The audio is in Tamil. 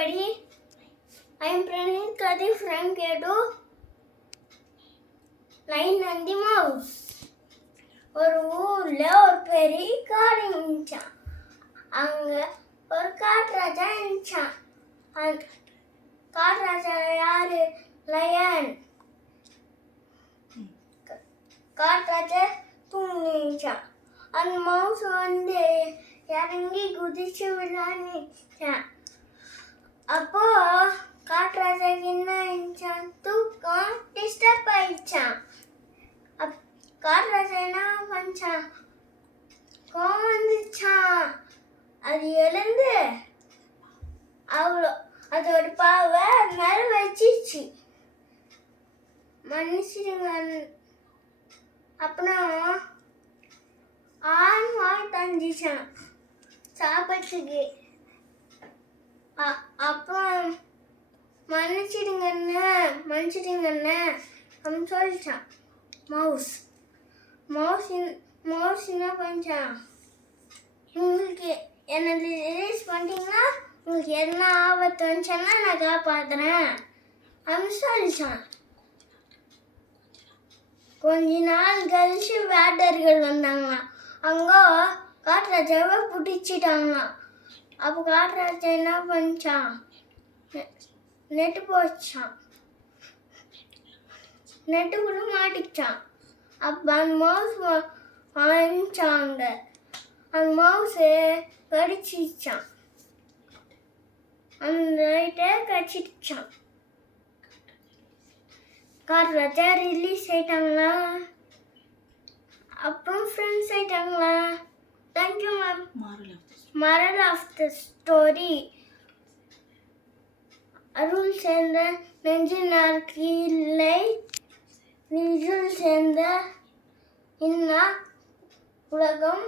everybody. I am Pranit Kadi from K2 Line and the Mouse. ஒரு ஊர்ல ஒரு பெரிய காடு இருந்துச்சான். அங்க ஒரு காட்டுராஜா இருந்துச்சான். அந்த காட்டுராஜா யாரு? லயன். காட்டுராஜா தூங்கிச்சான். அந்த மவுஸ் வந்து இறங்கி குதிச்சு விளையாடிச்சான். அப்போ காட்டுராஜாக்கு என்ன ஆயிடுச்சான்? தூக்கம் டிஸ்டர்ப் ஆயிடுச்சான். காட்டுராஜா என்ன பண்ணிச்சான்? கோவம் வந்துச்சான். அது எழுந்து அவ்வளோ அதோட பாவை மேல வச்சிச்சு. மன்னிச்சிடுங்க. அப்புறம் வாய் தந்துச்சான் சாப்பிட்றதுக்கு. அப்புறம் மன்னிச்சிடுங்கண்ணே அப்படின்னு சொல்லிச்சான் மவுஸ். மவுஸ் என்ன பண்ணிச்சான்? உங்களுக்கு என்னை ரிலீஸ் பண்ணிட்டீங்கன்னா உங்களுக்கு என்ன ஆபத்து வந்துச்சுன்னா நான் காப்பாற்றுறேன் அப்படின்னு சொல்லிச்சான். கொஞ்ச நாள் கழிச்சு வேட்டர்கள் வந்தாங்களாம். அங்கே காட்டுராஜாவை பிடிச்சிட்டாங்களாம். அப்போ காட்டுராஜா என்ன பண்ணிச்சான்? நெட்டு போச்சான். நெட்டுக்குள்ள மாட்டிச்சான். அப்போ அந்த மவுஸ் வாங்கிச்சாங்க. அந்த மவுஸு கடிச்சிச்சான். அந்த ரைட்டை கடிச்சிச்சான். காட்டுராஜா ரிலீஸ் ஆயிட்டாங்களா? அப்புறம் ஃப்ரெண்ட்ஸ் ஆயிட்டாங்களா? Thank you ma'am. Moral of the story. அருள் சேர்ந்த நெஞ்சினார்க்கு இல்லை, நிஜம் சேர்ந்த இன்னா உலகம்